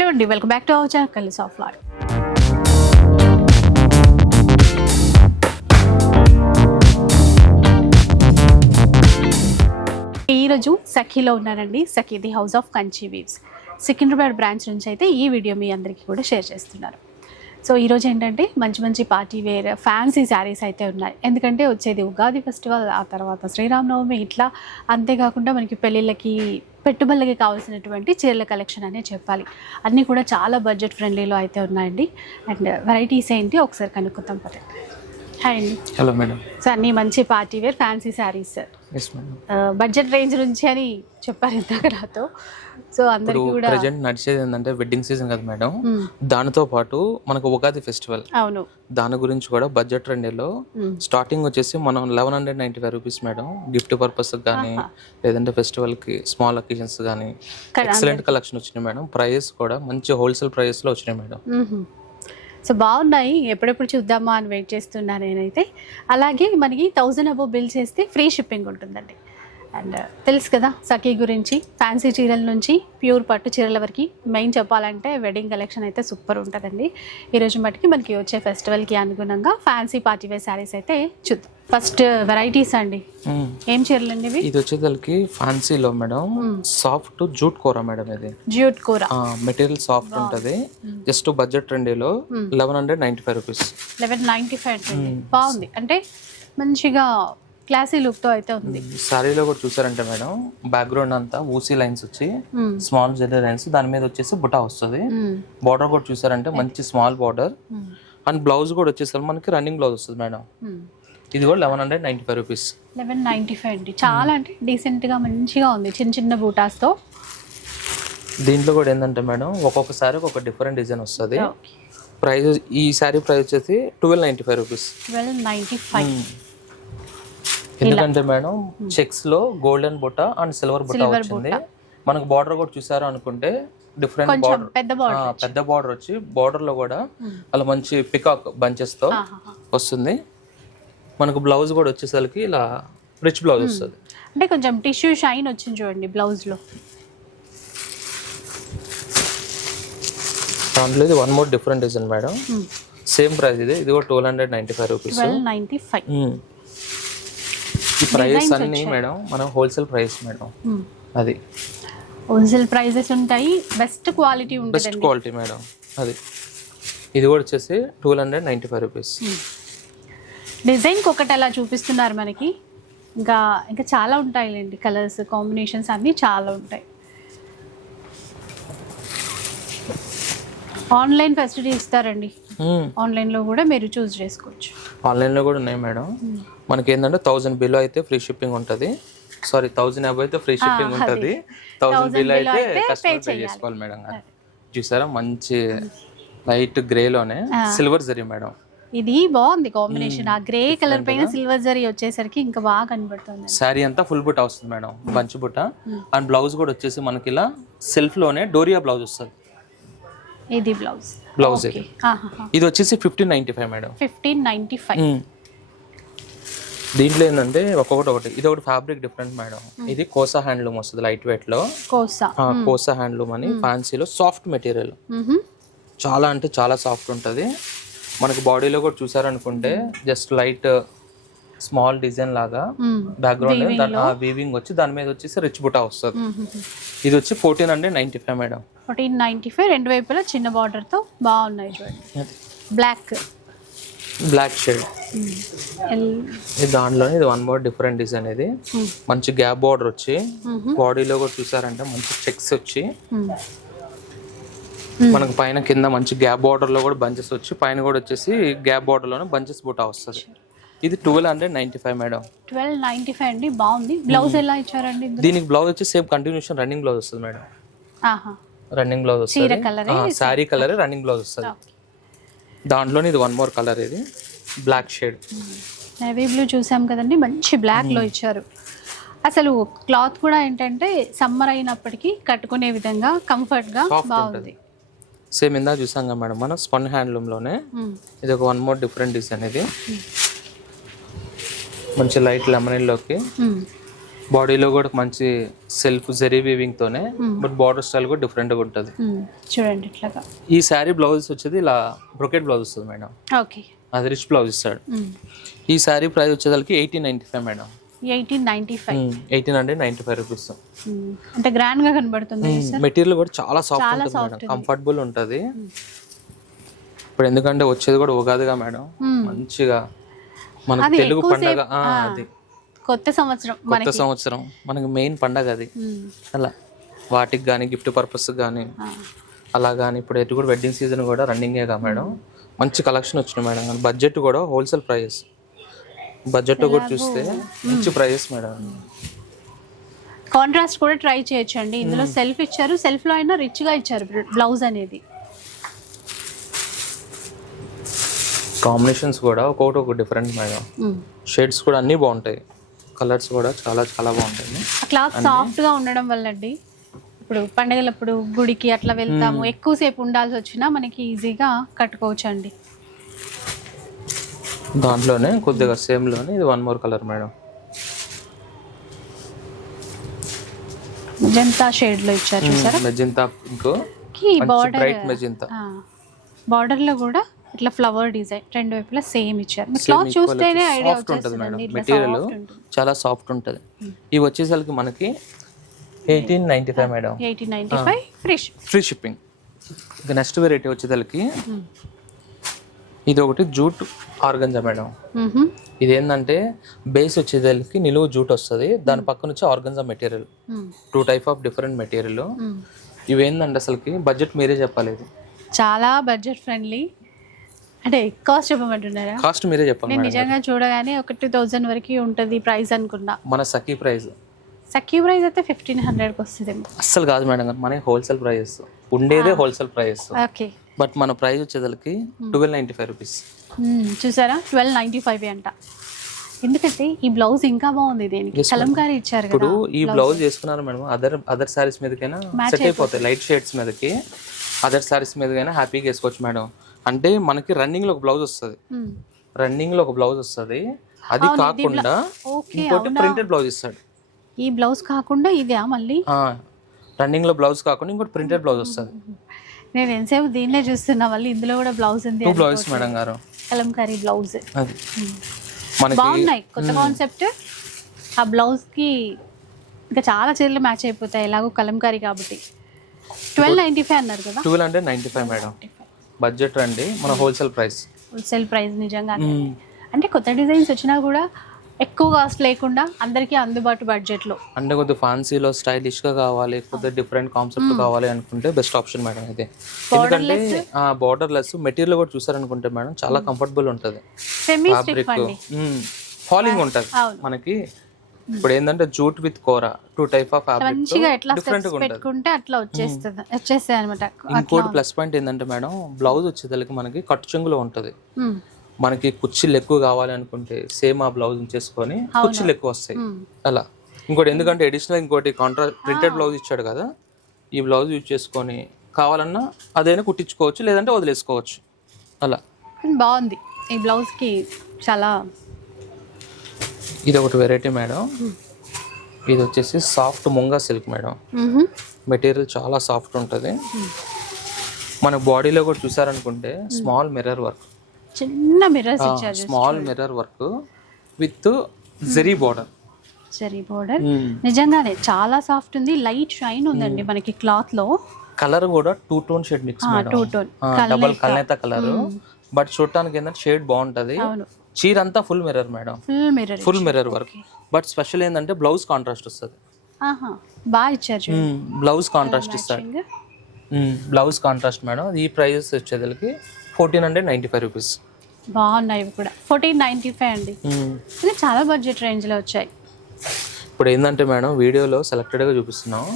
Hello అండి, welcome back to our channel colours of life. ఈరోజు సఖీలో ఉన్నారండి. Sakhi house of Kanchi weaves Secunderabad branch నుంచి అయితే ఈ వీడియో మీ అందరికీ కూడా షేర్ చేస్తున్నారు. సో ఈరోజు ఏంటంటే మంచి మంచి పార్టీ వేర్ ఫ్యాన్సీ శారీస్ అయితే ఉన్నాయి. ఎందుకంటే వచ్చేది ఉగాది ఫెస్టివల్, ఆ తర్వాత శ్రీరామనవమి, ఇట్లా అంతేకాకుండా మనకి పెళ్ళిళ్ళకి పెట్టుబడులకి కావాల్సినటువంటి చీరల కలెక్షన్ అనే చెప్పాలి. అన్నీ కూడా చాలా బడ్జెట్ ఫ్రెండ్లీలో అయితే ఉన్నాయండి. అండ్ వెరైటీస్ ఏంటి ఒకసారి కనుక్కుందాం పదండి. హాయ్ అండి. Hello madam. సో అన్నీ మంచి party wear fancy saris budget range నుంచి అని చెప్పారు ఇందాక నాతో. సో అందరికీ కూడా ప్రెజెంట్ నడిచేది ఏంటంటే వెడ్డింగ్ సీజన్ కదా మేడం, దానితో పాటు మనకు ఉగాది ఫెస్టివల్, అవును, దాని గురించి కూడా బడ్జెట్ రెండేలో స్టార్టింగ్ వచ్చేసి మనం 1195 రూపీస్ మేడం. గిఫ్ట్ పర్పస్ కానీ లేదంటే ఫెస్టివల్ కి స్మాల్ అకేషన్స్ కానీ ఎక్సలెంట్ కలెక్షన్ వచ్చినాయి మేడం. ప్రైస్ కూడా మంచి హోల్సేల్ ప్రైస్ లో వచ్చినాయి మేడం. సో బాగున్నాయి, ఎప్పుడెప్పుడు చూద్దామా అని వెయిట్ చేస్తున్నాను నేనైతే. అలాగే మనకి 1000 అబోవ్ బిల్ చేస్తే ఫ్రీ షిప్పింగ్ ఉంటుందండి. అండ్ తెలుసు కదా సఖీ గురించి, ఫ్యాన్సీ చీరల నుంచి ప్యూర్ పట్టు చీరల వరకు మెయిన్ చెప్పాలంటే వెడ్డింగ్ కలెక్షన్ అయితే సూపర్ ఉంటుందండి. ఈరోజు మటుకి మనకి వచ్చే ఫెస్టివల్కి అనుగుణంగా ఫ్యాన్సీ పార్టీ వేర్ శారీస్ అయితే చూద్దాం. ఫస్ట్ వెరైటీస్ అండి, ఏం చీరలు అండి ఇవి? ఇది వచ్చేసరికి ఫ్యాన్సీలో మేడం సాఫ్ట్ జూట్ కూర మేడం. ఇది జూట్ కూర మెటీరియల్ సాఫ్ట్ ఉంటుంది. జస్ట్ బడ్జెట్ రెండేలో 1195 రూపీస్. 1195 బాగుంది, అంటే మంచిగా క్లాసీ లుక్ తో అయితే ఉంది. సారీలో కూడా చూసారంటే మేడం బ్యాక్గ్రౌండ్ అంతా ఊసీ లైన్స్ వచ్చి స్మాల్ జెరీ లైన్స్, దాని మీద వచ్చేసి బుటా వస్తుంది. బార్డర్ కూడా చూసారంటే మంచి స్మాల్ బార్డర్. అండ్ బ్లౌజ్ కూడా వచ్చేసరికి మనకి రన్నింగ్ బ్లౌజ్ వస్తుంది మేడం. ఇది కూడా 1195 రూపీస్. 1195 అండి, చాలా అంటే డీసెంట్ గా మంచిగా ఉంది, చిన్న చిన్న బూటాస్ తో. దీంట్లో కూడా ఏంటంటే మేడం ఒక్కొక్క సారీ ఒక డిఫరెంట్ డిజైన్ వస్తుంది. ప్రైస్ ఈ సారీ ప్రైస్ వచ్చేసి 1295 రూపీస్. 1295. ఎందుకంటే మేడం చెక్స్ లో గోల్డెన్ బుట్ట అండ్ సిల్వర్ బుట్ట వచ్చింది. మనకు బార్డర్ కూడా చూసారు అనుకుంటే డిఫరెంట్ బార్డర్, పెద్ద బార్డర్ వచ్చి బార్డర్ లో కూడా అలా మంచి పికాక్ బంచెస్ తో వస్తుంది. మనకు బ్లౌజ్ కూడా వచ్చేసరికి ఇలా రిచ్ బ్లౌజ్ వస్తుంది. అంటే కొంచెం టిష్యూ షైన్ వచ్చింది చూడండి బ్లౌజ్ లో. దాంట్లో ఇది one more different design madam. Same price ఇది కూడా 1295 రూపీస్. 1295. ఈ ప్రైస్ అన్ని మేడం మనం హోల్సేల్ ప్రైస్ మేడం. అది హోల్సేల్ ప్రైజెస్ ఉంటాయి, బెస్ట్ క్వాలిటీ ఉంటుంది, బెస్ట్ క్వాలిటీ మేడం. అది ఇది కూడా వచ్చేసి 1295 రూపీస్. డిజైన్ ఒకటి అలా చూపిస్తున్నారు మనకి, ఇంకా ఇంకా చాలా ఉంటాయిలేండి. కలర్స్ కాంబినేషన్స్ అన్నీ చాలా ఉంటాయి. ఆన్లైన్ ఫెసిలిటీ ఇస్తారండి, ఆన్లైన్ లో కూడా మీరు చూస్ చేసుకోవచ్చు. ఆన్లైన్ లో కూడా ఉన్నాయి మేడం. మనకి ఏంటంటే 1000 బిల్ అయితే ఫ్రీ షిప్పింగ్ ఉంటుంది. సారీ 1000 అబౌవ్ అయితే ఫ్రీ షిప్పింగ్ ఉంటుంది. 1000 బిల్ అయితే కస్టమర్ పే చేసుకోవాలి మేడం. చూసారా మంచి లైట్ గ్రే లోనే సిల్వర్ జరీ మేడం. ఇది బాగుంది కాంబినేషన్, ఆ గ్రే కలర్ పైన సిల్వర్ జరీ వచ్చేసరికి ఇంకా బాగా కనబడుతుంది. సారీ అంతా ఫుల్ బుట్ట వస్తుంది మేడం, బంచ్ బుట్ట. అండ్ బ్లౌజ్ కూడా వచ్చేసి మనకి ఇలా సెల్ఫ్ లోనే డోరియా బ్లౌజ్ వస్తుంది. ఇది బ్లౌజ్ ఇది వచ్చేసి 1595 మేడం. 1595. దీంట్లో ఏంటంటే ఒకటి ఇది ఒకటి ఫ్యాబ్రిక్ డిఫరెంట్ మేడం. ఇది కోసా హ్యాండ్లూమ్ వస్తుంది, లైట్ వెయిట్ లో. కోసా హ్యాండ్లూమ్ అని ఫ్యాన్సీలో సాఫ్ట్ మెటీరియల్, చాలా అంటే చాలా సాఫ్ట్ ఉంటుంది. మనకి బాడీలో కూడా చూసారనుకుంటే జస్ట్ లైట్ స్మాల్ డిజైన్ లాగా బ్యాక్గ్రౌండ్ వీవింగ్ వచ్చి దాని మీద వచ్చేసి రిచ్ బుటా వస్తుంది. ఇది వచ్చి 1495 మేడం. 1495, రెండు వైపులా చిన్న బార్డర్ తో బాగున్నాయి చూడండి. Black shade. దాంట్లోనే ఇది వన్ మోర్ డిఫరెంట్ డిజైన్. ఇది మంచి గ్యాప్ బార్డర్ వచ్చి బాడీలో కూడా చూసారంటే మంచి చెక్స్ వచ్చి మనకు పైన కింద మంచి గ్యాప్ బార్డర్ లో కూడా బంచెస్ వచ్చి పైన కూడా వచ్చేసి గ్యాప్ బార్డర్ లోనే బంచెస్ బుటా వస్తుంది. ఇది 1295 మేడం. 1295 అండి, బాగుంది. బ్లౌజ్ ఎలా ఇచ్చారండి? దీనికి బ్లౌజ్ వచ్చి సేమ్ కంటిన్యూషన్ రన్నింగ్ బ్లౌజ్ వస్తుంది మేడం. రన్నింగ్ బ్లౌజ్ వస్తుంది, సారీ కలర్ రన్నింగ్ బ్లౌజ్ వస్తుంది. దాంట్లోనే ఇది వన్ మోర్ కలర్, ఇది బ్లాక్ షేడ్. నేవీ బ్లూ చూసాం కదండి, మంచి బ్లాక్ లో ఇచ్చారు. అసలు క్లాత్ కూడా ఏంటంటే సమ్మర్ అయినప్పటికీ కట్టుకునే విధంగా కంఫర్ట్ గా బాగుంది. సేమ్ ఇందా చూసాం కదా మేడం మనం స్పన్ హ్యాండ్లూమ్ లోనే. ఇది ఒక వన్ మోర్ డిఫరెంట్ డిజైన్. ఇది మంచి లైట్ లెమన్ లోకి బాడీలో కూడా మంచి సెల్ఫ్ జెరీ వీవింగ్ తోనే బట్ బార్డర్ స్టైల్ కూడా డిఫరెంట్ గా ఉంటుంది. చూడండి ఇట్లాగా. ఈ శారీ బ్లౌజ్ వచ్చేది ఇలా బ్రొకెట్ బ్లౌజ్ వస్తుంది మేడం. ఓకే, అది రిచ్ బ్లౌజ్ ఇస్తాడు. ఈ శారీ ప్రైస్ వచ్చేసరికి 1895 మేడం. 1895. 1895 రూపీస్. అంటే గ్రాండ్ గా కనబడుతుంది. మెటీరియల్ కూడా చాలా సాఫ్ట్ ఉంటుంది మేడం, కంఫర్టబుల్ ఉంటుంది. ఇప్పుడు ఎందుకంటే వచ్చేది కూడా ఉగాదిగా మేడం, మంచిగా మనకు తెలుగు పండగ, అది కొత్త సంవత్సరం మనకి మెయిన్ పండగ అది. అలా వాటికి కానీ గిఫ్ట్ పర్పస్ కానీ అలా కానీ ఇప్పుడు ఎటు కూడా వెడ్డింగ్ సీజన్ కూడా రన్నింగేగా మేడం. మంచి కలెక్షన్ వచ్చినాయి మేడం. కానీ బడ్జెట్ కూడా హోల్సేల్ ప్రైజెస్, బడ్జెట్ కూడా చూస్తే మంచి ప్రైజెస్ మేడం. కాంట్రాస్ట్ కూడా ట్రై చేయొచ్చండి. ఇందులో సెల్ఫ్ ఇచ్చారు, సెల్ఫ్ లో అయినా రిచ్ గా ఇచ్చారు బ్లౌజ్ అనేది. కాంబినేషన్స్ కూడా ఒక్కొక్కటి ఒక డిఫరెంట్ మేడం. షేడ్స్ కూడా అన్నీ బాగుంటాయి, కలర్స్ కూడా చాలా చాలా బాగుంటాయి. క్లాత్ సాఫ్ట్ గా ఉండడం వల్ల అండి, ఇప్పుడు పండుగలప్పుడు గుడికి అట్లా వెళ్తాము, ఎక్కువసేపు ఉండాల్సి వచ్చినా మనకి ఈజీగా కట్టుకోవచ్చు అండి. దాంట్లోనే కొద్దిగా సేమ్ లోనే ఇది one more colour madam. Magenta shade లో ఇచ్చారు చూసారా, మెజంతా పింక్ కి బార్డర్, బ్రైట్ మెజంతా బార్డర్ లో కూడా ఇట్లా ఫ్లవర్ డిజైన్ రెండు వైపులా సేమ్ ఇచ్చారు. క్లాత్ చూస్తేనే ఐడియా ఉంటుంది మేడం. మెటీరియల్ చాలా సాఫ్ట్ ఉంటుంది. ఇవి వచ్చేసరికి మనకి 1895 మేడం. 1895 free shipping. ఇక నెక్స్ట్ వెరైటీ వచ్చేసరికి ఇది ఒకటి జూట్ ఆర్గంజా మేడం. ఇది ఏంటంటే బేస్ వచ్చేసరికి నిలువు జూట్ వస్తుంది, దాని పక్కన వచ్చి organza material. 2 type of different material. ఇవి ఏంటంటే అసలుకి బడ్జెట్ మీరే చెప్పాలి. ఇది చాలా బడ్జెట్ ఫ్రెండ్లీ. అంటే కాస్ట్ చెప్పమంటున్నారా? కాస్ట్ మీరే చెప్పండి. నేను నిజంగా చూడగానే 1000 వరకు ఉంటుంది ప్రైస్ అనుకున్నా. మన సఖీ ప్రైస్ అయితే 1500కి వస్తుంది. అస్సలు కాదు మేడం, మన హోల్సేల్ ప్రైస్ ఉండేదే హోల్సేల్ ప్రైస్. ఓకే, బట్ మన ప్రైస్ వచ్చేసరికి 1295 రూపీస్. చూసారా, 1295 అంట. ఎందుకంటే ఈ బ్లౌజ్ ఇంకా బాగుంది, దీనికి కలంకారీ ఇచ్చారు కదా. ఇప్పుడు ఈ బ్లౌజ్ వేసుకున్నారు మేడం, అదర్ సారీస్ మీదకైనా సెట్ అయిపోతాయి. లైట్ షేడ్స్ మీదకి అదర్ సారీస్ మీదకైనా హ్యాపీగా వేసుకోవచ్చు మేడం. అంటే మనకి రన్నింగ్ లో ఒక బ్లౌజ్ వస్తుంది, అది కాకుండా ఇంకోటి ప్రింటెడ్ బ్లౌజ్ ఇస్తాడు. ఈ బ్లౌజ్ కాకుండా ఇదే మళ్ళీ రన్నింగ్ లో బ్లౌజ్ కాకుండా ఇంకోటి ప్రింటెడ్ బ్లౌజ్ వస్తుంది. నేను ఎంతసేపు దీన్నే చూస్తున్నా, మళ్ళీ ఇందులో కూడా బ్లౌజ్ ఉంది. 2 బ్లౌజ్ మేడం గారు, కలంకారీ బ్లౌజ్. అది మనకి బాగున్నాయి, కొత్త కాన్సెప్ట్. ఆ బ్లౌజ్ కి ఇంకా చాలా చీరలు మ్యాచ్ అయిపోతాయి, ఎలాగో కలంకారీ కాబట్టి. 1295 అన్నారు కదా. 1295 మేడం. బడ్జెట్ రండి, మన హోల్సేల్ ప్రైస్ నిజంగా. అంటే కొత్త డిజైన్స్ వచ్చినా కూడా ఎక్కువ కాస్ట్ లేకుండా అందరికీ అందుబాటు బడ్జెట్ లో. అంటే కొద్దిగా ఫ్యాన్సీలో స్టైలిష్ గా కావాలి, కొద్దిగా డిఫరెంట్ కాన్సెప్ట్ కావాలి అనుకుంటే బెస్ట్ ఆప్షన్ మేడం ఇది. ఎందుకంటే బార్డర్ లెస్ మెటీరియల్ కూడా చూసారనుకుంటే మేడం చాలా కంఫర్టబుల్ ఉంటుంది. ఫ్యాబ్రిక్ ఫాలింగ్ ఉంటుంది మనకి. ఇప్పుడు ఏంటంటే జూట్ విత్ కోరా 2 టైప్ ఆఫ్ ఫ్యాబ్రిక్ డిఫరెంట్ గా పెట్టుకుంటే అట్లా వచ్చేస్తాయి అన్నమాట. ఇంకోటి ప్లస్ పాయింట్ ఏంటంటే మేడం, బ్లౌజ్ వచ్చేసరికి మనకి కట్టు చెంగులో ఉంటుంది. మనకి కుర్చీలు ఎక్కువ కావాలి అనుకుంటే సేమ్ ఆ బ్లౌజ్ చేసుకొని కుర్చీలు ఎక్కువ వస్తాయి అలా. ఇంకోటి ఎందుకంటే అడిషనల్ ఇంకోటి ప్రింటెడ్ బ్లౌజ్ ఇచ్చాడు కదా, ఈ బ్లౌజ్ యూజ్ చేసుకొని కావాలన్నా అదైనా కుట్టించుకోవచ్చు, లేదంటే వదిలేసుకోవచ్చు అలా. బాగుంది ఈ బ్లౌజ్ కి చాలా. ఇది ఒకటి వెరైటీ మేడం. ఇది వచ్చేసి సాఫ్ట్ ముంగా సిల్క్ మేడం. మెటీరియల్ చాలా సాఫ్ట్ ఉంటుంది. మన బాడీలో కూడా చూసారనుకుంటే స్మాల్ మిర్రర్ వర్క్, చిన్న మిర్రర్స్ ఇచ్చారు, small mirror work with zari border. నిజంగానే చాలా సాఫ్ట్ ఉంది, లైట్ షైన్ ఉందండి మనకి క్లాత్ లో. కలర్ కూడా 2 tone shade mix madam, 2 tone double కల్నేత కలర్. బట్ చూడటానికి ఏంటంటే షేడ్ బాగుంటది. చీర అంతా full mirror madam, full mirror work. But special ఏంటంటే బ్లౌజ్ కాంట్రాస్ట్ వస్తుంది. బాగా ఇచ్చారు, బ్లౌజ్ కాంట్రాస్ట్ ఇస్తాడు. Blouse contrast madam. ఈ ప్రైస్ వచ్చేసరికి 1495 రూపీస్. బాగున్నాయి కూడా 1495 అండి. ఇది చాలా బడ్జెట్ రేంజ్ లో వచ్చాయి. ఇప్పుడు ఏంటంటే మేడం వీడియోలో సెలెక్టెడ్ గా చూపిస్తున్నాం,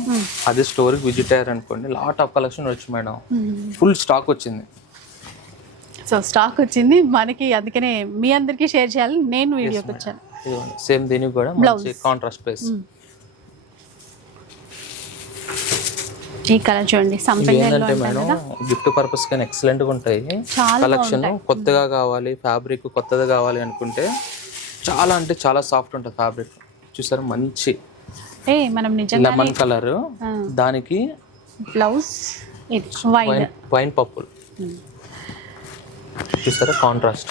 అది స్టోర్కి విజిట్ అయ్యారు అనుకోండి, లాట్ ఆఫ్ కలెక్షన్ వచ్చి మేడం, ఫుల్ స్టాక్ వచ్చింది. సో స్టాక్ వచ్చింది మనకి, అందుకనే మీ అందరికి షేర్ చేయాలి, నేను వీడియోకి వచ్చాను. సేమ్ దీనికి కూడా మంచి కాంట్రాస్ట్ ప్రైస్. ఈ కలర్ చూడండి, ఏంటంటే మేడం గిఫ్ట్ పర్పస్ కానీ ఎక్సలెంట్ గా ఉంటాయి కలెక్షన్. కొత్తగా కావాలి, ఫ్యాబ్రిక్ కొత్తగా కావాలి అనుకుంటే చాలా అంటే చాలా సాఫ్ట్ ఉంటుంది ఫ్యాబ్రిక్. చూసారు, మంచి అంటే మనం నిజంగా లెమన్ కలర్, దానికి బ్లౌజ్ వైన్ వైన్ పర్పుల్ చూస్తారా, contrast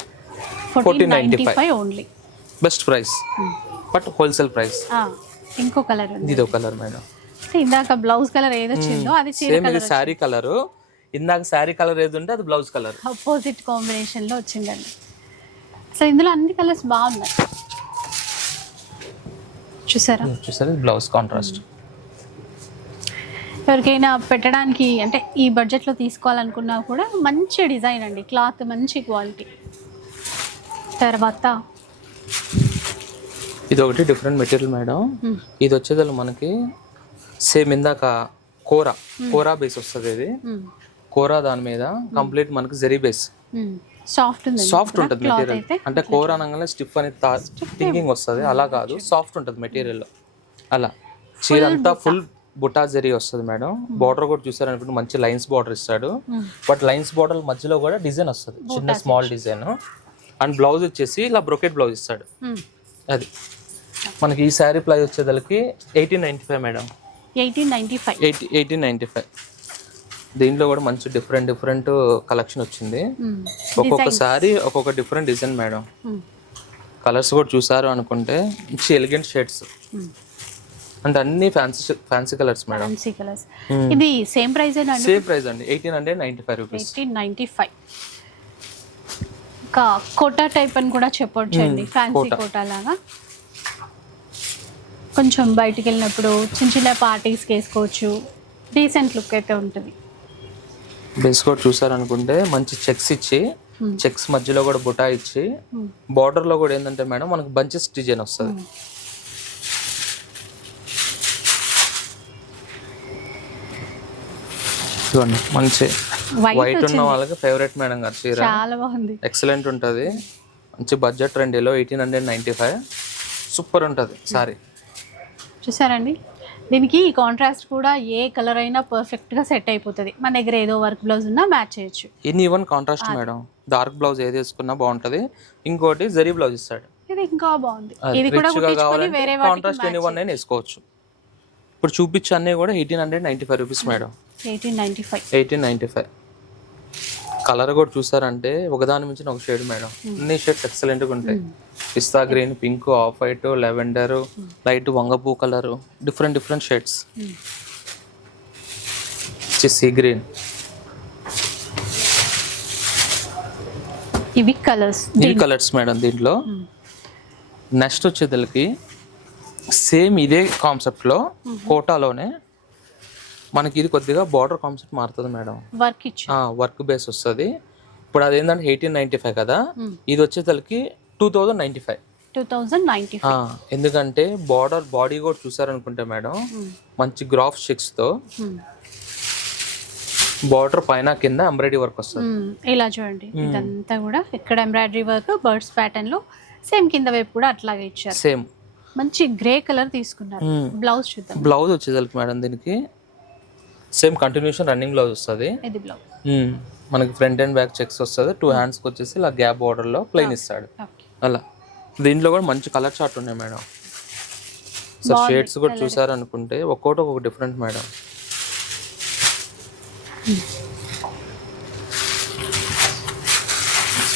1495 only. Best price but wholesale price. ఇంకో కలర్ ఉంది, ఇదో కలర్ మేడం. ఇందాక బ్లౌజ్ కలర్ ఏదొచ్చిందో అది సేమ్, ఇది శారీ కలర్. ఇందాక శారీ కలర్ ఏది ఉంటే అది బ్లౌజ్ కలర్, ఆపోజిట్ కాంబినేషన్ లో వచ్చిందండి. సో ఇందులో అన్ని కలర్స్ బాగున్నాయి, చూసారా బ్లౌజ్ కాంట్రాస్ట్. ఎవరికైనా పెట్టడానికి అంటే ఈ బడ్జెట్లో తీసుకోవాలనుకున్నా కూడా మంచి డిజైన్ అండి, క్లాత్ మంచి క్వాలిటీ. తర్వాత ఇది ఒకటి డిఫరెంట్ మెటీరియల్ మేడం. ఇది వచ్చేది మనకి సేమ్ ఇందాక కోరా బేస్ వస్తుంది. ఇది కోరా దాని మీద కంప్లీట్ మనకి జెరీ బేస్, సాఫ్ట్ ఉంటుంది మెటీరియల్. అంటే కోరా అనగానే స్టిఫ్ అనేది థింకింగ్ వస్తుంది, అలా కాదు, సాఫ్ట్ ఉంటుంది మెటీరియల్. అలా చీర అంతా ఫుల్ బుటా జరీ వస్తుంది మేడం. బార్డర్ కూడా చూసారనుకుంటే మంచి లైన్స్ బార్డర్ ఇస్తాడు, బట్ లైన్స్ బార్డర్ మధ్యలో కూడా డిజైన్ వస్తుంది, చిన్న స్మాల్ డిజైన్. అండ్ బ్లౌజ్ వచ్చేసి ఇలా బ్రొకెట్ బ్లౌజ్ ఇస్తాడు. అది మనకి ఈ శారీ ప్రైస్ వచ్చేదానికి 1895 మేడం. 1895. దీంట్లో కూడా మంచి డిఫరెంట్ కలెక్షన్ వచ్చింది. ఒక్కొక్క శారీ ఒక్కొక్క డిఫరెంట్ డిజైన్ మేడం. కలర్స్ కూడా చూసారు అనుకుంటే మంచి ఎలిగెంట్ షేడ్స్, అంటే అన్ని ఫ్యాన్సీ కలర్స్ మేడం. ఇది సేమ్ ప్రైస్ అండి? సేమ్ ప్రైస్ అండి, 1895 రూపీస్. 1895. ఇంకా కోటా టైప్ అని కూడా చెప్పొచ్చు అండి, ఫ్యాన్సీ కోటా లాగా. కొంచెం బయటికి వెళ్ళినప్పుడు చిన్న పార్టీస్కి వేసుకోవచ్చు, డీసెంట్ లుక్ అయితే ఉంటుంది. బేస్ కూడా చూసారనుకుంటే మంచి చెక్స్ ఇచ్చి, చెక్స్ మధ్యలో కూడా బుటా ఇచ్చి, బార్డర్ లో కూడా ఏంటంటే మేడం మనకు బంచెస్ డిజైన్ వస్తుంది. చూడండి మంచి వైట్ ఉన్న వాళ్ళకి ఫేవరెట్ మేడం గారు చీర, చాలా బాగుంది, ఎక్సలెంట్ ఉంటుంది. మంచి బడ్జెట్ ట్రెండీలో 1895 సూపర్ ఉంటుంది సారీ. చూసారండి, దీనికి కాంట్రాస్ట్ కూడా ఏ కలర్ అయినా పర్ఫెక్ట్ గా సెట్ అయిపోతుంది. మన దగ్గర ఏదో వర్క్ బ్లౌజ్ ఉన్నా మ్యాచ్ చేయొచ్చు. Even contrast madam, dark blouse ఏది వేసుకున్నా బాగుంటది. ఇంకోటి జరీ బ్లౌజ్ ఇస్తాడు, ఇది ఇంకా బాగుంది. ఇది కూడా కుట్టించుకొని వేరే కాంట్రాస్ట్ ఎనీవన్ అయినా వేసుకోవచ్చు. ఇప్పుడు చూపించే అన్నీ కూడా 1895 రూపీస్ మేడం. 1895. కలర్ కూడా చూసారంటే ఒకదాని మించిన ఒక షేడ్ మేడం. అన్ని షేడ్స్ ఎక్సలెంట్ గా ఉంటాయి. పిస్తా green, pink, off white, lavender, light వంగపూ colour, different shades. Sea green, ఇవి కలర్స్ మేడం. దీంట్లో నెక్స్ట్ వచ్చేదలకి సేమ్ ఇదే కాన్సెప్ట్ లో కోటాలోనే మనకి ఇది కొద్దిగా బార్డర్ కాన్సెప్ట్ మారుతుంది మేడం. వర్క్ బేస్ వస్తుంది. ఇప్పుడు అదేంటంటే 1895 కదా, ఇది వచ్చేసరికి 2095. ఎందుకంటే బాడీ కూడా చూసారనుకుంటే మేడం మంచి గ్రాఫ్ చెక్స్ తో బార్డర్ పైన కింద ఎంబ్రాయిడరీ వర్క్ వస్తుంది. ఇలా చూడండి, ఇదంతా కూడా ఇక్కడ ఎంబ్రాయిడరీ వర్క్, బర్డ్స్ ప్యాటర్న్ లో సేమ్ కింద వైపు కూడా అట్లాగే ఇచ్చారు. సేమ్ మంచి గ్రే కలర్ తీసుకున్నారు. బ్లౌజ్ చూద్దాం. బ్లౌజ్ వచ్చేసరికి మేడం దీనికి సేమ్ కంటిన్యూషన్ రన్నింగ్ బ్లౌజ్ వస్తుంది. ఇది బ్లౌజ్ మనకి ఫ్రంట్ అండ్ బ్యాక్ చెక్స్ వస్తుంది. 2 హ్యాండ్స్ వచ్చేసి ఇలా గ్యాప్ బార్డర్ లో ప్లెయిన్ ఇస్తాడు. అలా దీంట్లో కూడా మంచి కలర్ చార్ట్ ఉన్నాయి మేడం. సో షేడ్స్ కూడా చూసారనుకుంటే ఒక్కొక్కటి ఒక్కొక్క డిఫరెంట్ మేడం.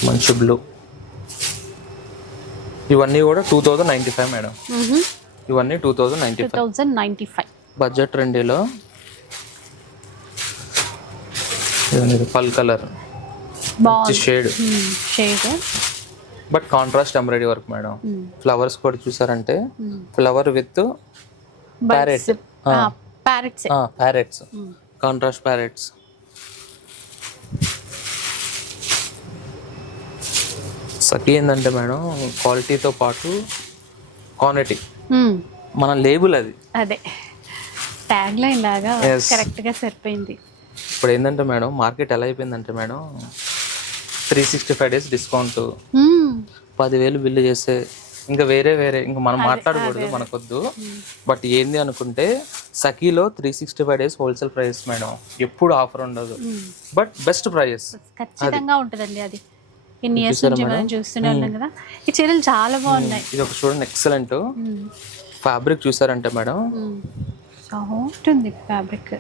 మంచి బ్లూ, ఇవన్నీ కూడా 2095 మేడం. ఇవన్నీ 2095 బడ్జెట్ ట్రెండీలో. Pale colour shade but contrast embroidery work madam. Flowers కూడా చూసారంటే flower with parrots, contrast parrots. Sakhi ఏంటంటే మేడం క్వాలిటీతో పాటు క్వాంటిటీ, మన లేబుల్ అది, అదే ట్యాగ్ లైన్ లాగా కరెక్ట్ గా సరిపోయింది. ఇప్పుడు ఏంటంటే మేడం మార్కెట్ ఎలా అయిపోయిందంటే మేడం 365 డేస్ డిస్కౌంట్, 10,000 బిల్లు చేస్తే ఇంకా వేరే ఇంకా మనం మాట్లాడకూడదు, మనకొద్దు. బట్ ఏంది అనుకుంటే సఖీలో 365 డేస్ హోల్సేల్ ప్రైస్ మేడం. ఎప్పుడు ఆఫర్ ఉండదు, బట్ బెస్ట్ ప్రైస్ ఖచ్చితంగా ఉంటుందండి. అది ఇన్ని ఇయర్స్ నుంచి మనం చూస్తూనే ఉన్నాం కదా. ఈ చీరలు చాలా బాగున్నాయి. ఇది ఒక చూడండి ఎక్సలెంట్. ఫ్యాబ్రిక్ చూసారంటే మేడం, సాఫ్ట్ ఉంది ఫ్యాబ్రిక్.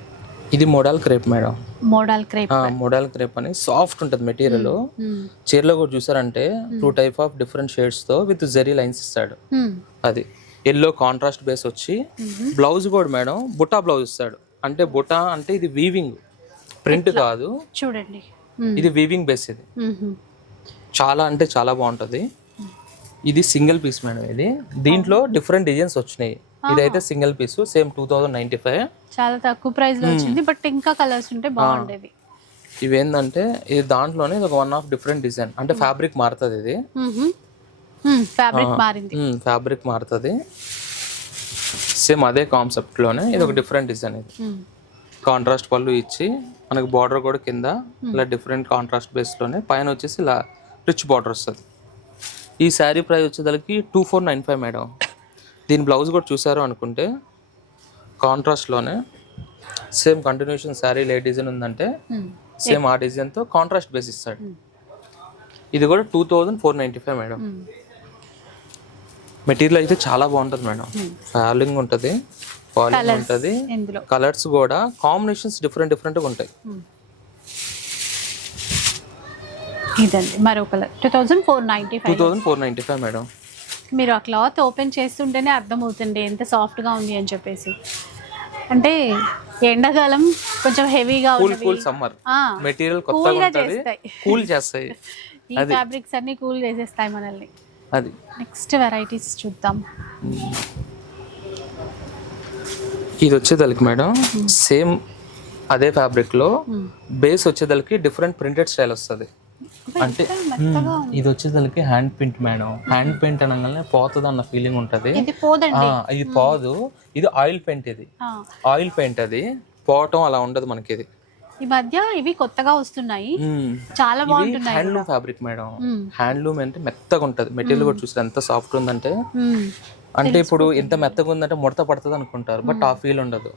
ఇది model crepe madam. Model crepe. Model crepe అని సాఫ్ట్ ఉంటుంది మెటీరియల్. చీరలో కూడా చూసారంటే 2 టైప్ ఆఫ్ డిఫరెంట్ షేడ్స్ తో విత్ జెరీ లైన్స్ ఇస్తాడు. అది ఎల్లో కాంట్రాస్ట్ బేస్ వచ్చి బ్లౌజ్ కూడా మేడం బుటా బ్లౌజ్ ఇస్తాడు. అంటే బుటా అంటే ఇది వీవింగ్, ప్రింట్ కాదు చూడండి, ఇది వీవింగ్ బేస్. ఇది చాలా అంటే చాలా బాగుంటది. ఇది సింగిల్ పీస్ మేడం. ఇది దీంట్లో డిఫరెంట్ డిజైన్స్ వచ్చినాయి. ఇదైతే సింగిల్ పీస్, సేమ్ 2095. చాలా తక్కువ ప్రైస్ లో వచ్చింది, బట్ ఇంకా కలర్స్ ఉంటే బాగుండేది. ఇవేంటంటే ఇది దాంట్లోనే ఇది ఒక వన్ ఆఫ్ డిఫరెంట్ డిజైన్. అంటే ఫ్యాబ్రిక్ మారుతుంది. ఇది ఫ్యాబ్రిక్ మారింది, ఫ్యాబ్రిక్ మారుతుంది. సేమ్ అదే కాన్సెప్ట్ లోనే ఇది ఒక డిఫరెంట్ డిజైన్. ఇది కాంట్రాస్ట్ పళ్ళు ఇచ్చి మనకి బార్డర్ కూడా కింద ఇలా డిఫరెంట్ కాంట్రాస్ట్ బేస్ లోనే, పైన వచ్చేసి ఇలా రిచ్ బార్డర్ వస్తుంది. ఈ శారీ ప్రైస్ వచ్చేసరికి 2495 మేడం. దీని బ్లౌజ్ కూడా చూసారు అనుకుంటే కాంట్రాస్ట్లోనే సేమ్ కంటిన్యూషన్ శారీ ఏ డిజైన్ ఉందంటే సేమ్ ఆ డిజైన్తో కాంట్రాస్ట్ బేస్ ఇస్తాడు. ఇది కూడా 2495 మేడం. మెటీరియల్ అయితే చాలా బాగుంటుంది మేడం. ఫ్యాలింగ్ ఉంటుంది, పాలింగ్ ఉంటుంది. కలర్స్ కూడా కాంబినేషన్స్ డిఫరెంట్ డిఫరెంట్గా ఉంటాయి. ఇదండి మరో కలర్ 2495 మేడం. మీరు ఆ క్లాత్ ఓపెన్ చేస్తుంటేనే అర్థమవుతుంది ఎంత సాఫ్ట్గా ఉంది అని చెప్పేసి. అంటే ఎండాకాలం కొంచెం హెవీగా కూల్ సమ్మర్ మెటీరియల్ కొత్తగా ఉంటుంది, కూల్ చేస్తాయి. ఈ ఫ్యాబ్రిక్స్ అన్ని కూల్ చేసేస్తాయి మనల్ని. అది నెక్స్ట్ వెరైటీస్ చూద్దాం. ఇది వచ్చేదలకి మేడం సేమ్ అదే ఫ్యాబ్రిక్ లో బేస్ వచ్చేదలకి డిఫరెంట్ ప్రింటెడ్ స్టైల్ వస్తుంది. అంటే ఇది వచ్చేసరికి hand paint madam. Hand paint అనగానే పోతుంది అన్న ఫీలింగ్ ఉంటది. ఇది పోదు, ఇది ఆయిల్ పెయింట్. ఇది ఆయిల్ పెయింట్, అది పోవటం అలా ఉండదు మనకి. ఇది ఈ మధ్య ఇవి కొత్తగా వస్తున్నాయి, చాలా బాగుంటున్నాయి. Handloom fabric madam. హ్యాండ్లూమ్ అంటే మెత్తగా ఉంటది. మెటీరియల్ కూడా చూసారు ఎంత సాఫ్ట్ ఉందంటే. అంటే ఇప్పుడు ఎంత మెత్తగా ఉందంటే ముడత పడుతుంది అనుకుంటారు, బట్ ఆ ఫీల్ ఉండదు.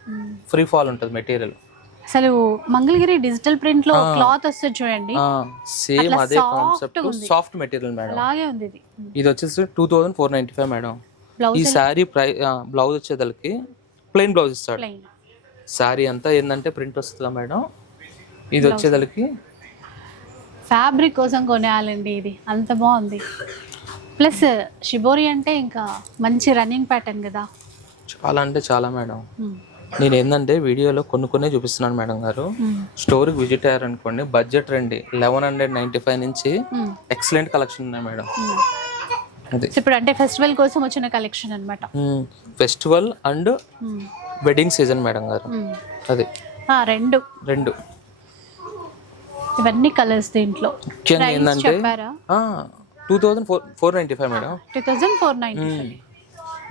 ఫ్రీ ఫాల్ ఉంటుంది మెటీరియల్. అసలు మంగళగిరి డిజిటల్ ప్రింట్ లో క్లాత్ వస్తుంది చూడండి, సేమ్ అదే కాన్సెప్ట్, సాఫ్ట్ మెటీరియల్ మేడం. అలాగే ఉంది. ఇది వచ్చేసి 2495 మేడం. ఈ శారీ బ్లౌజ్ వచ్చేదలకి ప్లెయిన్ బ్లౌజ్ ఇస్తాడు. శారీ అంతా ఏంటంటే ప్రింట్ వస్తుందా మేడం. ఇది వచ్చేదలకి ఫ్యాబ్రిక్ కోసం కొనేయాలండి. ఇది అంత బాగుంది. ప్లస్ షిబోరి అంటే ఇంకా మంచి రన్నింగ్ ప్యాటర్న్ కదా. చాలా అంటే చాలా మేడం. నేను ఏంటంటే వీడియోలో కొన్ని చూపిస్తున్నాను మేడం గారు. స్టోర్కి విజిట్ అయ్యారనుకోండి, బడ్జెట్ రండి 1195 నుంచి ఎక్సలెంట్ కలెక్షన్ ఉన్నాయి మేడం. అది ఇప్పుడు అంటే ఫెస్టివల్ కోసం వచ్చిన కలెక్షన్ అన్నమాట. Festival and wedding season madam గారు. అది రెండు ఇవన్నీ కలర్స్ దీంట్లో. ముఖ్యంగా ఏంటంటే 2495 మేడం. 2495.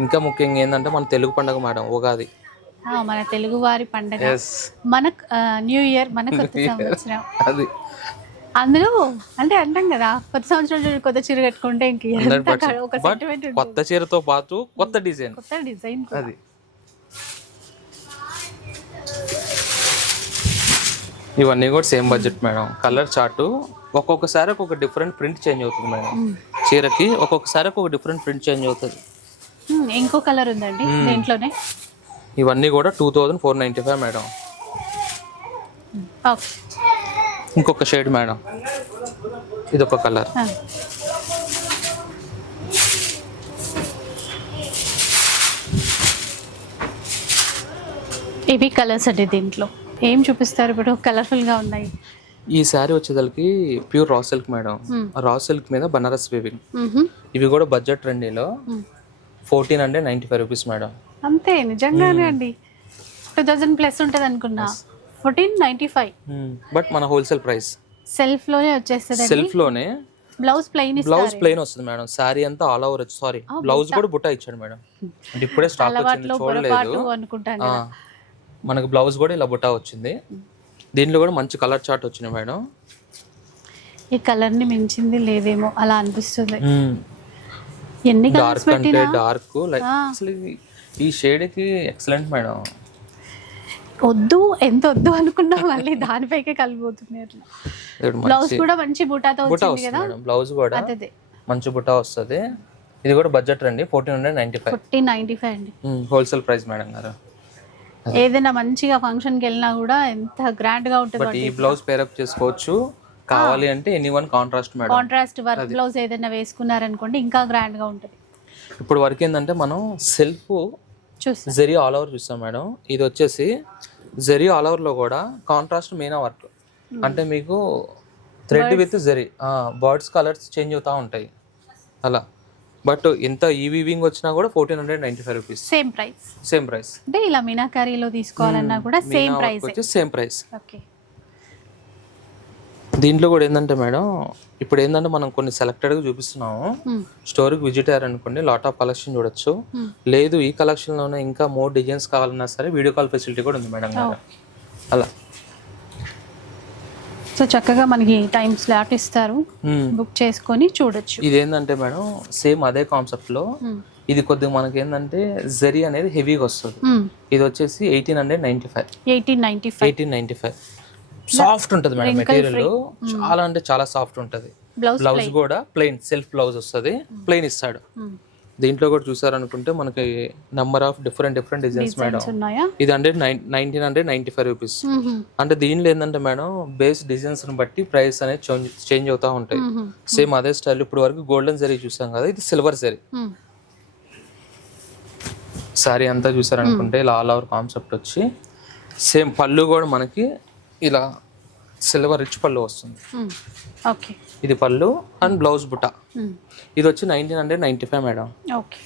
ఇంకా ముఖ్యంగా ఏంటంటే మన తెలుగు పండుగ మేడం, ఉగాది. మన తెలుగు వారి పండుగ, మన న్యూ ఇయర్, మన కొత్త సంవత్సరం. అది అందులో అంటే అంటాం కదా, కొత్త సంవత్సరం కొత్త చీర కట్టుకుంటే కొత్త చీరతో పాటు కొత్త డిజైన్. అది ఇవన్నీ కూడా same budget madam. Colour chart ఒక్కొక్కసారి ఒక్కొక్క డిఫరెంట్ ప్రింట్ చేంజ్ అవుతుంది మేడం. చీరకి ఒక్కొక్కసారి ఒక్కొక్క డిఫరెంట్ ప్రింట్ చేంజ్ అవుతుంది. ఇంకో కలర్ ఉందండి దీంట్లోనే. ఇవన్నీ కూడా 2495 మేడం. ఇంకొక షేడ్ మేడం, ఇది ఒక కలర్. ఇవి కలర్స్ అండి. దీంట్లో ఏం చూపిస్తారు ఇప్పుడు? కలర్ఫుల్ గా ఉన్నాయి. ఈ శారీ వచ్చేసరికి pure raw silk madam. Raw silk మీద బనారస్ వీవింగ్. ఇవి కూడా బడ్జెట్ ట్రెండీలో 1495 రూపీస్ మేడం. అంతే, నిజంగానే అండి. 2000 ప్లస్ ఉంటుంది అనుకున్నా. 1495. బట్ మన హోల్సేల్ ప్రైస్. సెల్ఫ్ లోనే వచ్చేస్తుంది. సెల్ఫ్ లోనే బ్లౌజ్ ప్లెయిన్ వస్తుంది మేడం. శారీ అంతా ఆల్ ఓవర్. సారీ, బ్లౌజ్ కూడా బుట్ట ఇచ్చాడు మేడం. అంటే ఇప్పుడే స్టాక్ వచ్చింది, చూడలేదు అనుకుంటాను. మనకు బ్లౌజ్ కూడా ఇలా బుట్ట వచ్చింది. దీంట్లో కూడా మంచి కలర్ చార్ట్ వచ్చింది మేడం. ఈ కలర్ ని మించింది లేదేమో అలా అనిపిస్తుంది. ఎన్ని కలర్స్ పెట్టినా డార్క్ లైక్ అసలు ఈ షేడ్ కి ఎక్సలెంట్ మేడం. వద్దు, ఎంత వద్దు అనుకున్నా మళ్ళీ దానిపైకే కలిపోతుంది. అట్లా బ్లౌజ్ కూడా మంచి బుటాతో వచ్చింది కదా. బ్లౌజ్ కూడా మంచి బుట్ట వస్తుంది. ఇది కూడా బడ్జెట్ అండి, 1495. 1495 అండి. హోల్సేల్ ప్రైస్ మేడం గారు. ఏదైనా మంచిగా ఫంక్షన్కి వెళ్ళినా కూడా ఎంత గ్రాండ్ గా ఉంటుంది. బట్ ఈ బ్లౌజ్ పేరప్ చేసుకోవచ్చు కావాలి అంటే anyone contrast madam. Contrast work blouse ఏదైనా వేసుకున్నారనుకోండి ఇంకా గ్రాండ్ గా ఉంటుంది. ఇప్పుడు వరకు ఏంటంటే మనం సెల్ఫ్ చూస్తాం జరీ ఆల్ ఓవర్ చూస్తాం మేడం. ఇది వచ్చేసి జరీ ఆల్ ఓవర్ లో కూడా కాంట్రాస్ట్ మీనా వర్క్, అంటే మీకు thread with zari birds colours change అవుతా ఉంటాయి అలా. బట్ ఎంత ఈ వీవింగ్ వచ్చినా కూడా 1495 rupees. Same price. Same price అంటే ఇలా మీనాకారీలో తీసుకోవాలన్నా కూడా same price. Same price. Okay. దీంట్లో కూడా ఏంటంటే మేడం, ఇప్పుడు ఏంటంటే మనం కొన్ని సెలెక్టెడ్గా చూపిస్తున్నాము. స్టోర్కి విజిట్ అయ్యారనుకోండి, లాట్ ఆఫ్ కలెక్షన్ చూడొచ్చు. లేదు ఈ కలెక్షన్లోనే ఇంకా మోర్ డిజైన్స్ కావాలన్నా సరే వీడియో కాల్ ఫెసిలిటీ కూడా ఉంది మేడం గారు అలా. సో చక్కగా మనకి టైం స్లాట్ ఇస్తారు, బుక్ చేసుకొని చూడొచ్చు. ఇది ఏంటంటే మేడం సేమ్ అదే కాన్సెప్ట్ లో ఇది కొద్దిగా మనకి ఏంటంటే జరీ అనేది హెవీగా వస్తుంది. ఇది వచ్చేసి 1895. సాఫ్ట్ ఉంటుంది మేడం మెటీరియల్, చాలా అంటే చాలా సాఫ్ట్ ఉంటుంది. బ్లౌజ్ కూడా ప్లెయిన్ సెల్ఫ్ బ్లౌజ్ వస్తుంది, ప్లెయిన్ ఇస్తాడు. దీంట్లో కూడా చూసారనుకుంటే మనకి number of different designs madam. ఇది 1995 రూపీస్. అంటే దీనిలో ఏంటంటే మేడం బేస్ డిజైన్స్ బట్టి ప్రైస్ అనేది చేంజ్ అవుతా ఉంటాయి. సేమ్ అదే స్టైల్ ఇప్పుడు వరకు గోల్డెన్ జరీ చూసాం కదా, ఇది సిల్వర్ జరీ. సారీ అంతా చూసారనుకుంటే ఇలా ఆల్ ఓవర్ కాన్సెప్ట్ వచ్చి సేమ్ పళ్ళు కూడా మనకి ఇలా సిల్వర్ రిచ్ పళ్ళు వస్తుంది. ఓకే. ఇది పళ్ళు అండ్ బ్లౌజ్ బుట్ట. ఇది వచ్చి 1995 మేడం. ఓకే.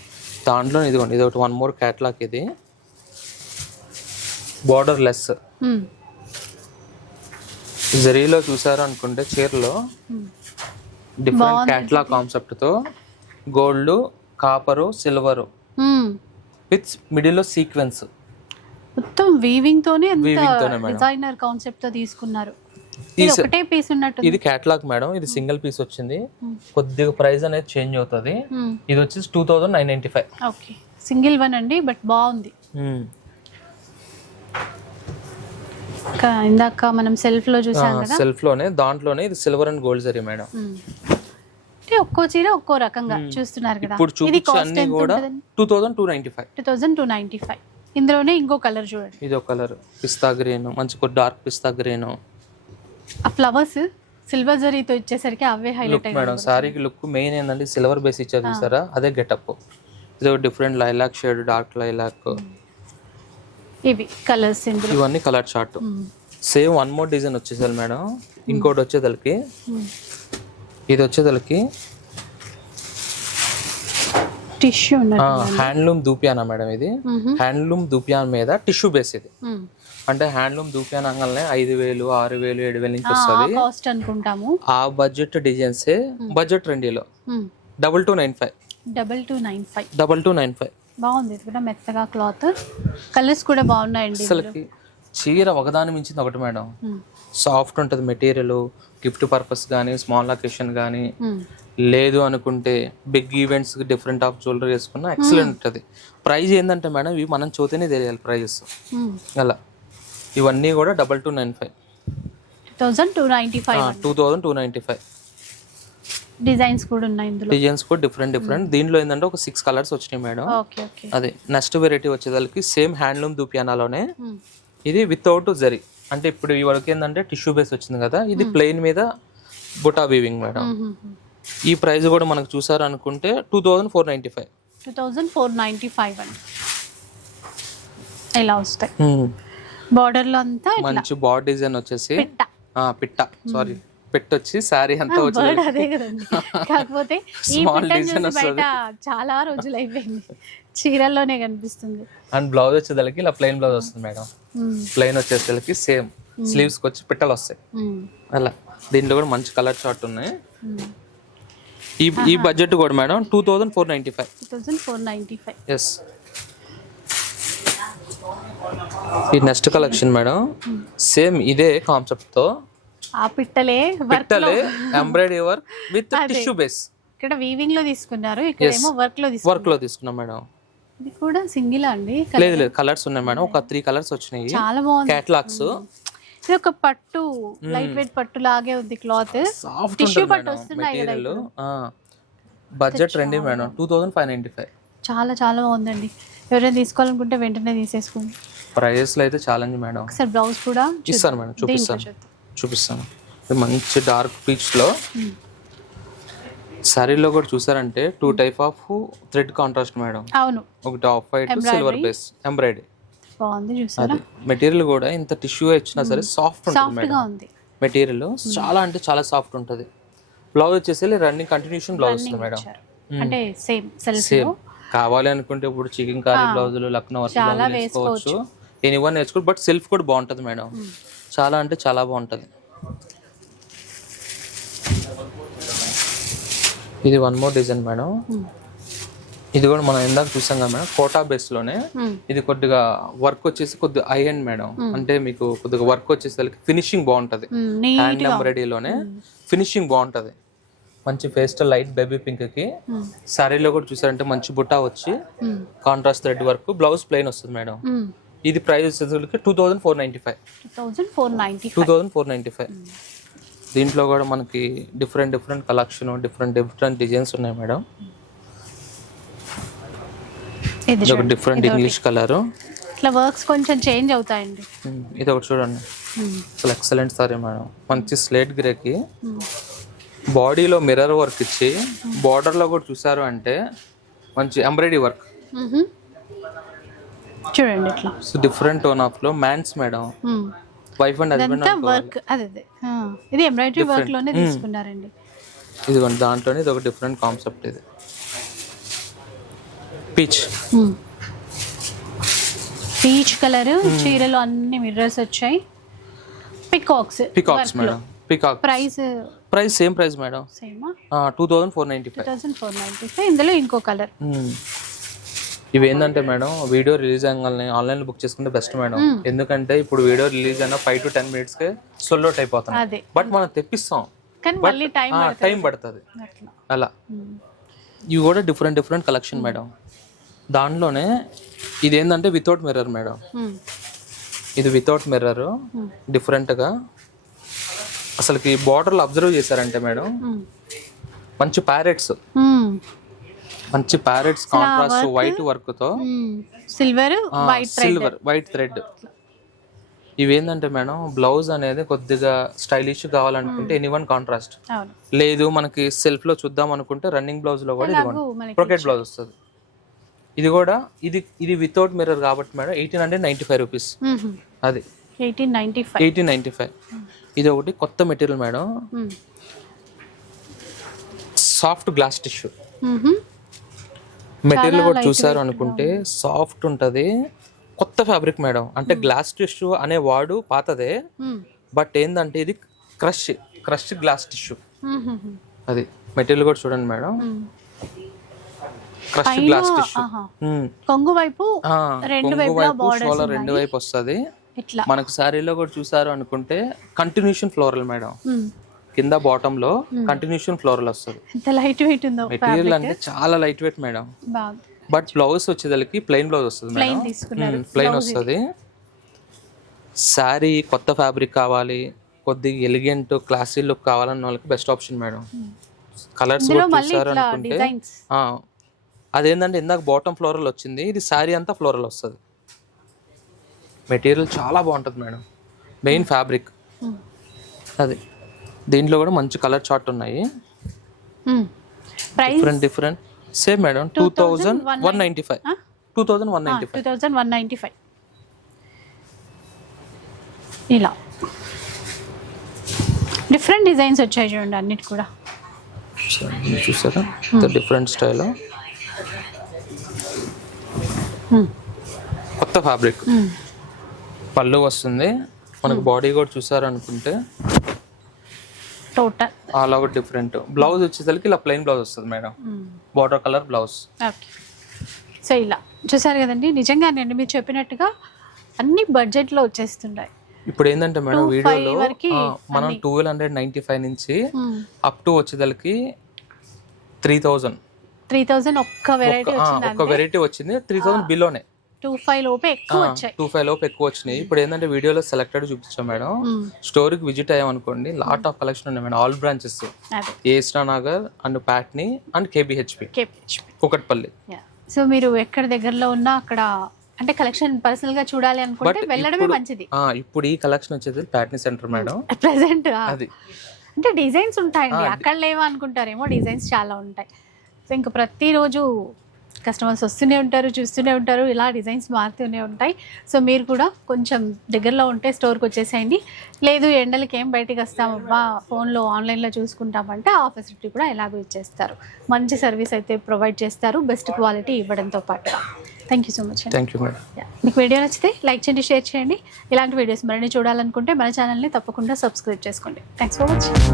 దాంట్లో ఇదిగోండి, ఇది ఒకటి వన్ మోర్ క్యాట్లాగ్. ఇది బార్డర్ లెస్ జరీలో చూసారు అనుకుంటే చీరలో డిఫరెంట్ క్యాట్లాగ్ కాన్సెప్ట్ తో గోల్డ్, కాపరు, సిల్వర్ విత్ మిడిల్ లో సీక్వెన్స్ మొత్తం వీవింగ్ తోనే డిజైనర్ కాన్సెప్ట్ తో తీసుకున్నారు. ఇది ఒకటే పీస్ ఉన్నట్టు. ఇది క్యాటలాగ్ మేడం, ఇది సింగిల్ పీస్ వచ్చింది. కొద్దిగా ప్రైస్ అనేది చేంజ్ అవుతుంది. ఇది వచ్చేసి 2995. ఓకే. సింగిల్ వన్ అండి, బట్ బాగుంది. ఇందాక మనం సెల్ఫ్ లో చూసాం కదా, సెల్ఫ్ లోనే దాంట్లోనే ఇది silver and gold zari madam. అంటే ఒక్కో చీర ఒక్కో రకంగా చూస్తున్నారు కదా. ఇప్పుడు చూపించే కూడా 2295. ఇందులోనే ఇంకో కలర్ చూడండి. ఇది ఒక కలర్ పిస్తా గ్రీన్, మంచి డార్క్ పిస్తా గ్రీన్. ఆ ఫ్లవర్స్ సిల్వర్ జరీతో ఇచ్చేసరికి అవే హైలైట్ అయ్యాయి మేడం. సారీకి లుక్ మెయిన్ ఏంటంటే సిల్వర్ బేస్ ఇచ్చారు చూసారా, అదే గెటప్. ఇది ఒక different lilac shade, dark lilac. ఇవి కలర్స్, ఇవన్నీ colour chart. Same one more design వచ్చేసరి మేడం. ఇంకోటి వచ్చేదలకి ఇది వచ్చేదలకి టిష్యూ హ్యాండ్లూమ్ దూపియానా మేడం. ఇది హ్యాండ్లూమ్ దూపియాన్ మీద టిష్యూ బేస్. ఇది అంటే హ్యాండ్లూమ్ దూపియాన్ అనగానే 5000, 6000, 7000 నుంచి వస్తుంది కాస్ట్ అనుకుంటాము. ఆ బడ్జెట్ డిజైన్స్ బడ్జెట్ ట్రెండీలో 2295. బాగుంది. ఇది కూడా మెత్తగా క్లాత్, కలర్స్ కూడా బాగున్నాయండి. అసలుకి చీర ఒకదాని మించింది ఒకటి మేడం. సాఫ్ట్ ఉంటుంది మెటీరియల్, గిఫ్ట్ పర్పస్ కానీ, స్మాల్ అకేషన్ కానీ, లేదు అనుకుంటే big events different of jewellery వేసుకున్నా ఎక్సలెంట్ ఉంటుంది. ప్రైస్ ఏంటంటే మేడం ఇవి మనం చూతేనే తెలియాలి ప్రైజెస్ అలా. ఇవన్నీ కూడా 2295. డిజైన్స్ కూడా ఉన్నాయి ఇందులో. డిజైన్స్ కూడా డిఫరెంట్. దీంట్లో ఏంటంటే ఒక 6 కలర్స్ వచ్చినాయి మేడం. అదే నెక్స్ట్ వెరైటీ వచ్చేదానికి సేమ్ హ్యాండ్లూమ్ దూపియానాలోనే ఇది వితౌట్ జరీ. అంటే ఇప్పుడు ఈ వరకు ఏంటంటే టిష్యూ బేస్ వచ్చింది కదా, ఇది ప్లెయిన్ మీద బుటా వీవింగ్ మేడం. ఈ ప్రైస్ కూడా మనకు చూసారు అనుకుంటే 2495 అండి. ఇలా వస్తాయి. బార్డర్ లో అంతా మంచి బార్డర్ డిజైన్ వచ్చేసి పిట్ట పెట్టొచ్చి సారీ అంతా వచ్చి అదే కదండి. కాకపోతే ఈ పిట్ట బయట చాలా రోజులు అయిపోయింది, చీరల్లోనే కనిపిస్తుంది. అండ్ బ్లౌజ్ వచ్చేదానికి ఇలా ప్లెయిన్ బ్లౌజ్ వస్తుంది మేడం. ప్లెయిన్ వచ్చేసరికి సేమ్ స్లీవ్స్ కి వచ్చి పిట్టలు వస్తాయి అలా. దీంట్లో కూడా మంచి కలర్ చార్ట్ ఉన్నాయి. ఈ బడ్జెట్ కూడా మేడం 2495. ఎస్. ఈ నెక్స్ట్ కలెక్షన్ మేడం సేమ్ ఇదే కాన్సెప్ట్ తో ఆ పిట్టలే embroidery work with tissue base. ఇక్కడ వీవింగ్ లో తీసుకున్నారు, ఇక్కడ ఏమో వర్క్ లో తీసుకున్నాం మేడం. ఇది కూడా సింగిల్ అండి. లేదు కలర్స్ ఉన్నాయి మేడం, ఒక 3 కలర్స్ వచ్చినాయి. చాలా బాగుంది క్యాటలాగ్స్. ఇది ఒక పట్టు, లైట్ వెయిట్ పట్టు లాగే ఉంది క్లాత్. టిష్యూ పట్టు వస్తున్నాయి కదా. Budget trendy madam 2595. చాలా చాలా బాగుందండి. ఎవరైనా తీసుకోవాలనుకుంటే వెంటనే తీసేసుకోండి. ప్రైజెస్లో అయితే ఛాలెంజ్ మేడం. ఒకసారి బ్లౌజ్ కూడా ఇస్తాను మేడం, చూపిస్తాను. ఇది మంచి డార్క్ పీచ్లో శారీలో కూడా చూసారంటే 2 type of thread contrast madam. అవును, ఒకటి off white silver base embroidery బాగుంది. చూసారా మెటీరియల్ కూడా ఇంత టిష్యూ ఇచ్చినా సరే సాఫ్ట్ ఉంటుంది మేడం. మెటీరియల్ చాలా అంటే చాలా సాఫ్ట్ ఉంటుంది. బ్లౌజ్ వచ్చేసి రన్నింగ్ కంటిన్యూషన్ బ్లౌజ్ వస్తుంది మేడం. అంటే సేమ్ సేమ్ కావాలి అనుకుంటే ఇప్పుడు చికెన్ కర్రీ బ్లౌజులు, లక్నో వర్క్ బ్లౌజులు వేసుకోవచ్చు, ఎనీవన్ వేసుకోవచ్చు. బట్ సెల్ఫ్ కూడా బాగుంటుంది మేడం. చాలా అంటే చాలా బాగుంటుంది. ఇది వన్ మోర్ డిజైన్ మేడం. ఇది కూడా మనం ఇందాక చూసాం కదా మేడం, కోటా బేస్ లోనే. ఇది కొద్దిగా వర్క్ వచ్చేసి కొద్దిగా హై ఎండ్ మేడం. అంటే మీకు కొద్దిగా వర్క్ వచ్చేసరికి ఫినిషింగ్ బాగుంటది. హ్యాండ్ ఎంబ్రాయిడరీలోనే ఫినిషింగ్ బాగుంటది. మంచి పేస్టల్ లైట్ బేబీ పింక్ కి శారీలో కూడా చూసారంటే మంచి బుట్టా వచ్చి contrast thread work, blouse plain వస్తుంది మేడం. ఇది ప్రైస్ వచ్చేసరికి 2495. దీంట్లో కూడా మనకి డిఫరెంట్ కలెక్షన్, డిఫరెంట్ డిజైన్స్ ఉన్నాయి మేడం. ఇది ఒక డిఫరెంట్ ఇంగ్లీష్ కలర్. ఇట్లా వర్క్స్ కొంచెం చేంజ్ అవుతాయండి. ఇది ఒకటి చూడండి, అసలు ఎక్సలెంట్ సారీ మేడం. మంచి స్లేట్ గ్రేకి బాడీలో మిర్రర్ వర్క్ ఇచ్చి బార్డర్ లో కూడా చూసారు అంటే మంచి ఎంబ్రాయిడరీ వర్క్ చూడండి. ఇట్లా డిఫరెంట్ టోన్ ఆఫ్ లో మ్యాన్స్ madam, wife and husband work. అదే ఇది ఎంబ్రాయిడరీ వర్క్ లోనే తీసుకున్నారండి. ఇదిగోండి దాంట్లోనే ఇది ఒక డిఫరెంట్ కాన్సెప్ట్. ఇది పీచ్ కలర్ చీరలో అన్ని మిర్రర్స్ వచ్చాయి. Peacocks madam. Peacock price same price madam. 2495. ఇందులో ఇంకో కలర్. ఇవి ఏంటంటే మేడం, వీడియో రిలీజ్ అవ్వగానే ఆన్లైన్ లో బుక్ చేసుకుంటే బెస్ట్ మేడం. ఎందుకంటే ఇప్పుడు వీడియో రిలీజ్ అయినా 5 to 10 minutes K sold out అయిపోతుంది. బట్ మనం తెప్పిస్తాం, టైం పడుతుంది అలా. ఇవి కూడా డిఫరెంట్ కలెక్షన్ మేడం. దానిలోనే ఇది ఏంటంటే వితౌట్ మిర్రర్ మేడం. ఇది వితౌట్ మిర్రర్ డిఫరెంట్గా అసలుకి బార్డర్లు అబ్జర్వ్ చేశారంటే మేడం మంచి ప్యారెట్స్ కాంట్రాస్ట్ వైట్ వర్క్ తో సిల్వర్ వైట్ థ్రెడ్. ఇవేంటంటే మేడం బ్లౌజ్ అనేది కొద్దిగా స్టైలిష్ కావాలనుకుంటే ఎనీవన్ కాంట్రాస్ట్, లేదు మనకి సెల్ఫ్ లో చూద్దాం అనుకుంటే రన్నింగ్ బ్లౌజ్ లో కూడా బ్రొకెట్ బ్లౌజ్ వస్తుంది. ఇది కూడా ఇది వితౌట్ మిర్రర్ కాబట్టి మేడం 1895 రూపీస్. అది 1895. ఇది ఒకటి కొత్త material madam, soft glass tissue material కూడా చూసారు అనుకుంటే సాఫ్ట్ ఉంటది. కొత్త ఫ్యాబ్రిక్ మేడం. అంటే గ్లాస్ టిష్యూ అనే వాడు పాతదే, బట్ ఏంటంటే ఇది క్రష్ గ్లాస్ టిష్యూ. అది మెటీరియల్ కూడా చూడండి మేడం, క్రష్ గ్లాస్ టిష్యూ. కొంగు వైపు రెండు వైపు వస్తుంది. మనకు శారీలో కూడా చూసారు అనుకుంటే కంటిన్యూషన్ ఫ్లోరల్ మేడం. కింద బాటమ్ లో కంటిన్యూషన్ ఫ్లోరల్ వస్తుంది. మెటీరియల్ అంటే చాలా light weight madam. But blouse వచ్చేదానికి ప్లెయిన్ బ్లౌజ్ వస్తుంది మేడం. ప్లెయిన్ వస్తుంది. శారీ కొత్త ఫ్యాబ్రిక్ కావాలి, కొద్దిగా ఎలిగెంట్ క్లాసీ లుక్ కావాలన్న వాళ్ళకి బెస్ట్ ఆప్షన్ మేడం. కలర్స్ కూడా చూసారు అనుకుంటే అదేంటంటే ఇందాక బాటమ్ ఫ్లోరల్ వచ్చింది, ఇది శారీ అంతా ఫ్లోరల్ వస్తుంది. మెటీరియల్ చాలా బాగుంటుంది మేడం. మెయిన్ ఫ్యాబ్రిక్ అది. దీంట్లో కూడా మంచి కలర్ చార్ట్ ఉన్నాయి. Different same madam 2195. ఇలా డిఫరెంట్ డిజైన్స్ వచ్చాయి చూడండి అన్నిటి కూడా. చూసారా డిఫరెంట్ స్టైల్, కొత్త ఫ్యాబ్రిక్. పళ్ళు వస్తుంది మనకు. బాడీ కూడా చూసారు అనుకుంటే total all over different. Blouse వచ్చేసరికి ఇలా ప్లెయిన్ బ్లౌజ్ వస్తుంది madam, border colour blouse. So ఇలా చూసారు కదండి. నిజంగా నేను మీరు చెప్పినట్టుగా అన్ని బడ్జెట్ లో వచ్చేస్తున్నాయి. ఇప్పుడు ఏంటంటే మేడం వీడియోలో మనం 1295 నుంచి అప్ టు వచ్చేదలకి 3000 ఒక్క వెరైటీ వచ్చింది. 3000 బిలోనే 2,500 లోపే ఎక్కువ వచ్చాయి. 2,500 లోపు ఎక్కువ వచ్చినాయి. ఇప్పుడు ఏంటంటే వీడియోలో సెలెక్టెడ్ చూపించాం మేడం. స్టోర్ కి విజిట్ అయ్యామనుకోండి, లాట్ ఆఫ్ కలెక్షన్ ఉన్నాయి మేడం. ఆల్ బ్రాంచెస్, ఏస్నా నగర్ and Patny and KPHB Kukatpally. So మీరు ఎక్కడ దగ్గరలో ఉన్నా అక్కడ అంటే కలెక్షన్ పర్సనల్ గా చూడాలి అనుకుంటే వెళ్ళడమే మంచిది. ఇప్పుడు ఈ కలెక్షన్ వచ్చేది ప్యాట్నీ సెంటర్ మేడం. ప్రెసెంట్ అది అంటే డిజైన్స్ ఉంటాయండి, అక్కడ లేవా అనుకుంటారేమో, డిజైన్స్ చాలా ఉంటాయి. సో ఇంకా ప్రతిరోజు కస్టమర్స్ వస్తూనే ఉంటారు, చూస్తూనే ఉంటారు, ఇలా డిజైన్స్ మారుతూనే ఉంటాయి. సో మీరు కూడా కొంచెం దగ్గరలో ఉంటే స్టోర్కి వచ్చేసేయండి. లేదు ఎండలకి ఏం బయటికి వస్తామబ్బా, ఫోన్లో ఆన్లైన్లో చూసుకుంటామంటే ఆ ఫెసిలిటీ కూడా ఎలాగో ఇచ్చేస్తారు. మంచి సర్వీస్ అయితే ప్రొవైడ్ చేస్తారు, బెస్ట్ క్వాలిటీ ఇవ్వడంతో పాటుగా. Thank you so much. Thank you madam. మీకు వీడియో నచ్చితే లైక్ చేయండి, షేర్ చేయండి. ఇలాంటి వీడియోస్ మరిన్ని చూడాలనుకుంటే మన ఛానల్ని తప్పకుండా సబ్స్క్రైబ్ చేసుకోండి. Thanks for watching.